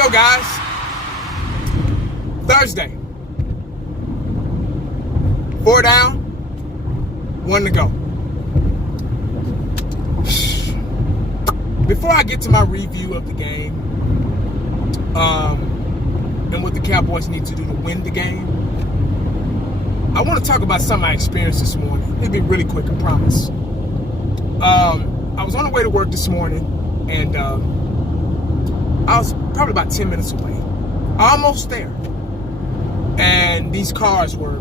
go, guys. Thursday. 4 down, 1 to go. Before I get to my review of the game, and what the Cowboys need to do to win the game, I want to talk about something I experienced this morning. It'll be really quick, I promise. I was on the way to work this morning, and I was probably about 10 minutes away. Almost there. And these cars were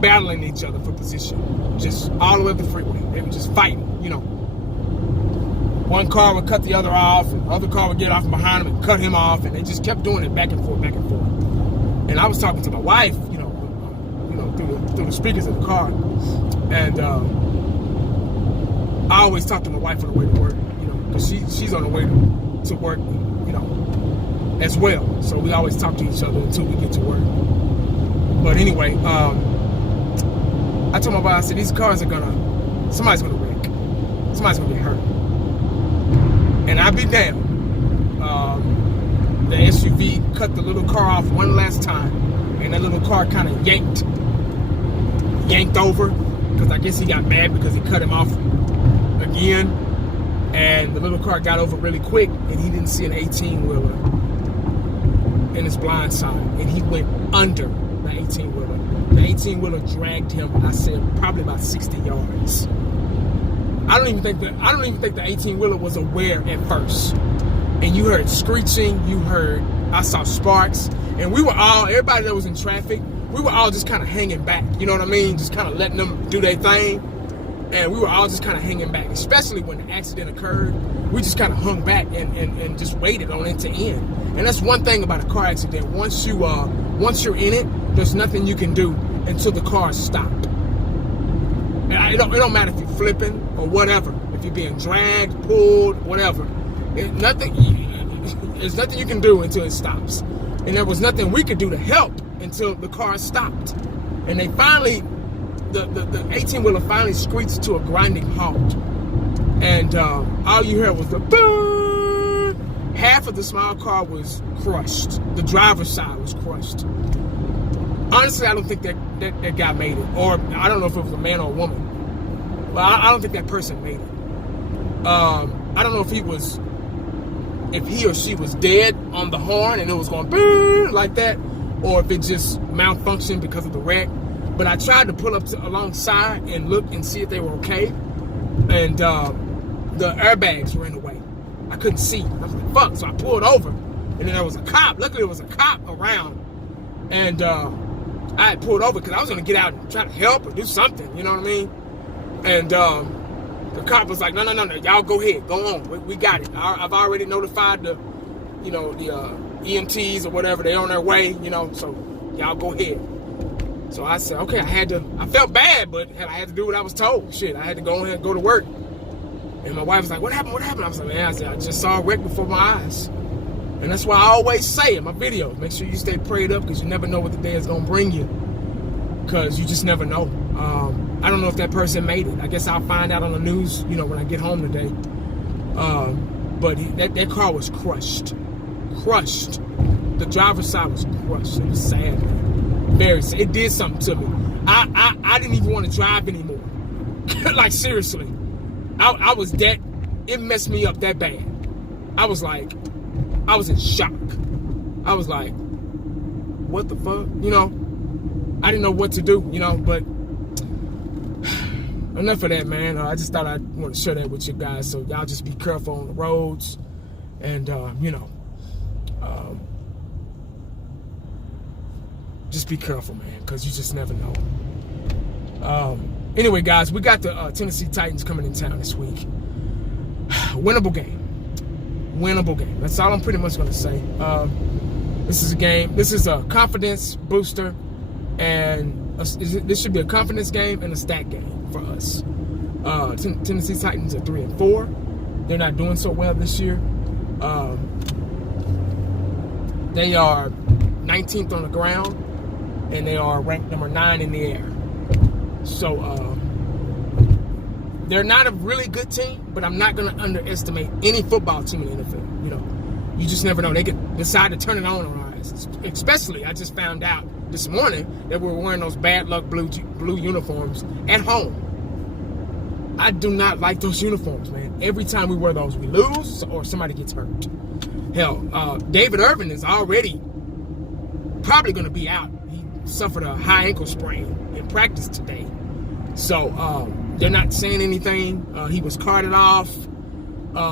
battling each other for position. Just all the way up the freeway. They were just fighting, you know. One car would cut the other off, and the other car would get off from behind him and cut him off, and they just kept doing it back and forth, back and forth. And I was talking to my wife, through the speakers of the car, and I always talk to my wife on the way to work, because she's on the way to work, as well. So we always talk to each other until we get to work. But anyway, I told my wife, I said, these cars somebody's gonna wreck. Somebody's gonna get hurt. And I'd be damned. The SUV cut the little car off one last time, and that little car kind of yanked over, because I guess he got mad because he cut him off again, and the little car got over really quick, and he didn't see an 18-wheeler in his blind side, and he went under the 18-wheeler. The 18-wheeler dragged him, I said, probably about 60 yards. I don't even think the 18-wheeler was aware at first. And you heard screeching, I saw sparks, and everybody that was in traffic, we were all just kind of hanging back, you know what I mean? Just kind of letting them do their thing. And we were all just kind of hanging back, especially when the accident occurred. We just kind of hung back and just waited on it to end. And that's one thing about a car accident. Once you're in it, there's nothing you can do until the car stopped. It don't matter if you're flipping or whatever. If you're being dragged, pulled, whatever. There's nothing you can do until it stops. And there was nothing we could do to help until the car stopped. And they finally, the 18-wheeler finally screeched to a grinding halt. And all you heard was the boom. Half of the small car was crushed. The driver's side was crushed. Honestly, I don't think that guy made it. Or I don't know if it was a man or a woman. But I don't think that person made it. I don't know if he or she was dead on the horn and it was going boom like that, or if it just malfunctioned because of the wreck. But I tried to pull up alongside and look and see if they were okay. And the airbags were in the way. I couldn't see. I was like, fuck. So I pulled over. And then there was a cop. Luckily, there was a cop around. And I had pulled over because I was going to get out and try to help or do something. You know what I mean? And the cop was like, no. Y'all go ahead. Go on. We got it. I've already notified the EMTs or whatever. They're on their way, so y'all go ahead. So I said, okay, I felt bad, but I had to do what I was told. Shit, I had to go ahead and go to work. And my wife was like, what happened? I was like, man, I just saw a wreck before my eyes. And that's why I always say in my videos, make sure you stay prayed up, because you never know what the day is going to bring you. Because you just never know. I don't know if that person made it. I guess I'll find out on the news, when I get home today. But that car was crushed. Crushed. The driver's side was crushed. It was sad, man. Very sad. It did something to me. I didn't even want to drive anymore. Like, seriously. I was it messed me up that bad. I was in shock. I was like, what the fuck? I didn't know what to do, but enough of that, man. I just thought I'd want to share that with you guys. So y'all just be careful on the roads. And, just be careful, man, because you just never know. Anyway, guys, we got the Tennessee Titans coming in town this week. Winnable game. That's all I'm pretty much going to say. This is a game. This is a confidence booster, and this should be a confidence game and a stat game for us. Tennessee Titans are 3-4. They're not doing so well this year. They are 19th on the ground, and they are ranked number 9 in the air. So they're not a really good team, but I'm not going to underestimate any football team in the NFL. You just never know. They could decide to turn it on us. Especially, I just found out this morning that we're wearing those bad luck blue uniforms at home. I do not like those uniforms, man. Every time we wear those, we lose or somebody gets hurt. Hell, David Irvin is already probably going to be out. He suffered a high ankle sprain in practice today. So they're not saying anything. He was carted off.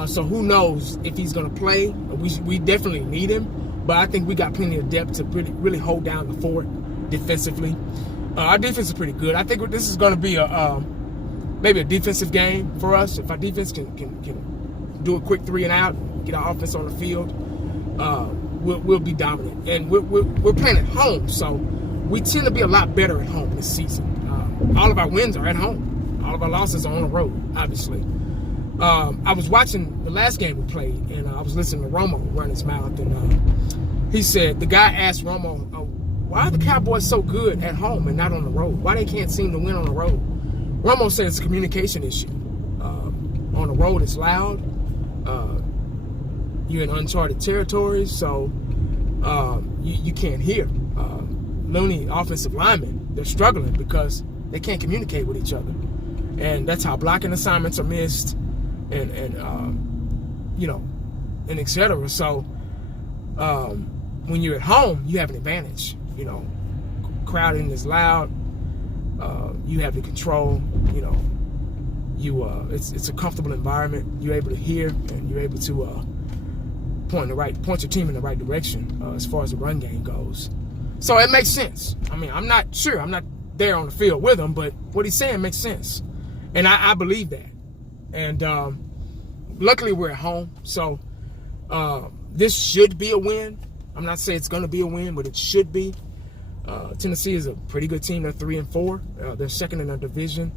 So who knows if he's going to play. We definitely need him. But I think we got plenty of depth to really hold down the fort defensively. Our defense is pretty good. I think this is going to be maybe a defensive game for us. If our defense can do a quick 3 and out, get our offense on the field, we'll be dominant. And we're playing at home, so we tend to be a lot better at home this season. All of our wins are at home. All of our losses are on the road, obviously. I was watching the last game we played, and I was listening to Romo run his mouth, and he said, the guy asked Romo, why are the Cowboys so good at home and not on the road? Why they can't seem to win on the road? Romo said it's a communication issue. On the road, it's loud. You're in uncharted territories, so you can't hear. Looney offensive linemen, they're struggling because they can't communicate with each other. And that's how blocking assignments are missed and et cetera. So when you're at home, you have an advantage. Crowding is loud. You have the control. It's a comfortable environment. You're able to hear, and you're able to point your team in the right direction as far as the run game goes. So it makes sense. I mean, I'm not sure. I'm not there on the field with him, but what he's saying makes sense, and I believe that. And luckily, we're at home, so this should be a win. I'm not saying it's going to be a win, but it should be. Tennessee is a pretty good team. They're 3-4. They're second in their division.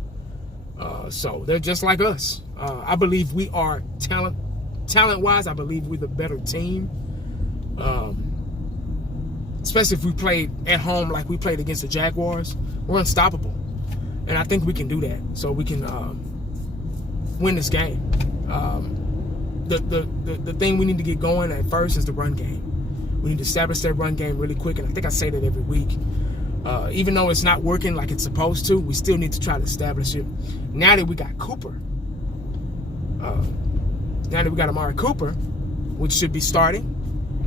So they're just like us. I believe we are talent-wise. I believe we're the better team. Especially if we played at home like we played against the Jaguars. We're unstoppable. And I think we can do that. So we can win this game. The thing we need to get going at first is the run game. We need to establish that run game really quick, and I think I say that every week. Even though it's not working like it's supposed to, we still need to try to establish it. Now that we got Cooper, now that we got Amari Cooper, which should be starting,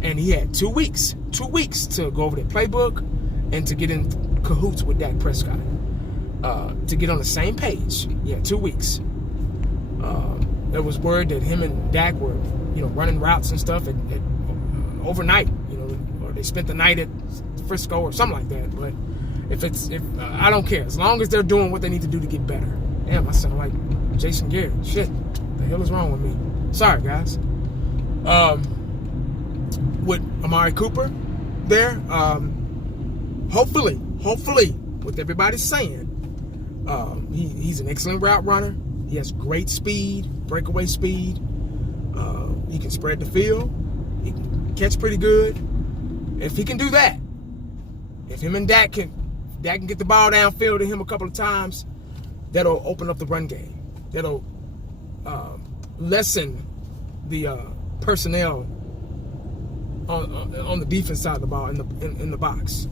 and he had 2 weeks to go over the playbook and to get in cahoots with Dak Prescott, to get on the same page. Yeah, 2 weeks. There was word that him and Dak were, running routes and stuff at overnight, or they spent the night at Frisco or something like that. But if I don't care, as long as they're doing what they need to do to get better. Damn, I sound like Jason Garrett. Shit, what the hell is wrong with me? Sorry, guys. With Amari Cooper there, hopefully, what everybody's saying, he's an excellent route runner. He has great speed, breakaway speed. He can spread the field. He can catch pretty good. If he can do that, if him and Dak can get the ball downfield to him a couple of times, that'll open up the run game. That'll lessen the personnel on the defense side of the ball in the box.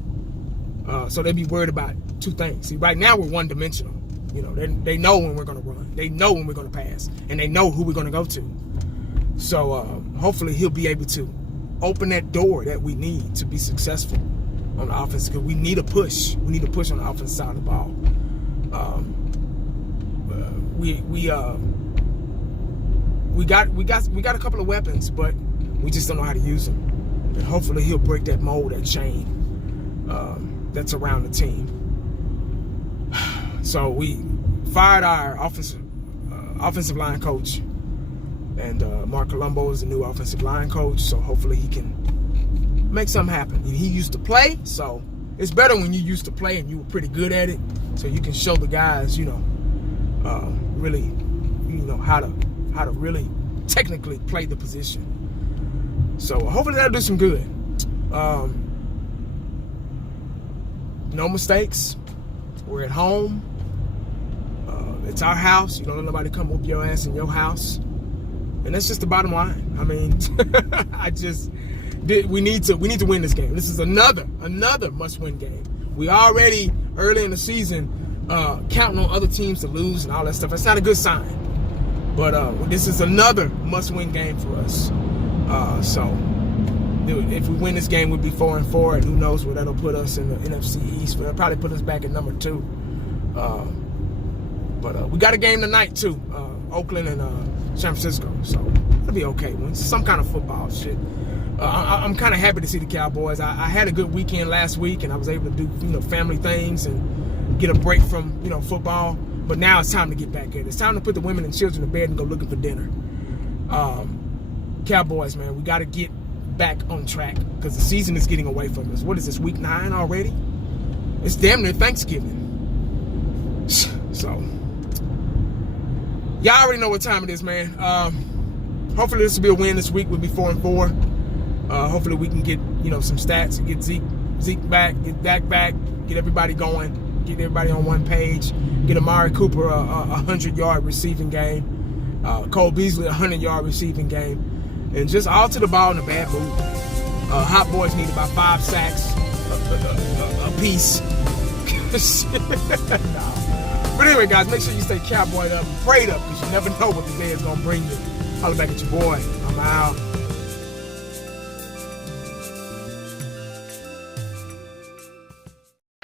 So they'd be worried about two things. See, right now we're one-dimensional. They know when we're going to run. They know when we're going to pass. And they know who we're going to go to. So hopefully he'll be able to open that door that we need to be successful on the offense. Because we need a push. We need a push on the offensive side of the ball. We got a couple of weapons, but we just don't know how to use them. And hopefully he'll break that mold, that chain that's around the team. So we fired our offensive line coach, and Mark Colombo is the new offensive line coach. So hopefully he can make something happen. He used to play, so it's better when you used to play and you were pretty good at it. So you can show the guys, really, how to really technically play the position. So hopefully that'll do some good. No mistakes. We're at home. It's our house. You don't let nobody come whoop your ass in your house. And that's just the bottom line. I mean, we need to win this game. This is another must-win game. We already early in the season counting on other teams to lose and all that stuff. That's not a good sign. But this is another must-win game for us. So, dude, if we win this game, we'll be 4-4, and who knows where that'll put us in the NFC East. It'll probably put us back at number 2. But we got a game tonight too, Oakland and San Francisco. So it'll be okay. Some kind of football shit. I'm kind of happy to see the Cowboys. I had a good weekend last week, and I was able to do family things and get a break from football. But now it's time to get back at it. It's time to put the women and children to bed and go looking for dinner. Cowboys, man, we got to get back on track because the season is getting away from us. What is this, week 9 already? It's damn near Thanksgiving. So, y'all already know what time it is, man. Hopefully this will be a win this week. We'll be 4-4. Hopefully we can get some stats and get Zeke back, get Dak back, get everybody going, get everybody on one page, get Amari Cooper a 100-yard receiving game, Cole Beasley a 100-yard receiving game, and just all to the ball in a bad mood. Hot Boys need about 5 sacks a piece. But anyway, guys, make sure you stay cowboyed up and prayed up because you never know what the day is going to bring you. Holla back at your boy. I'm out.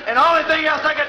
And the only thing else I can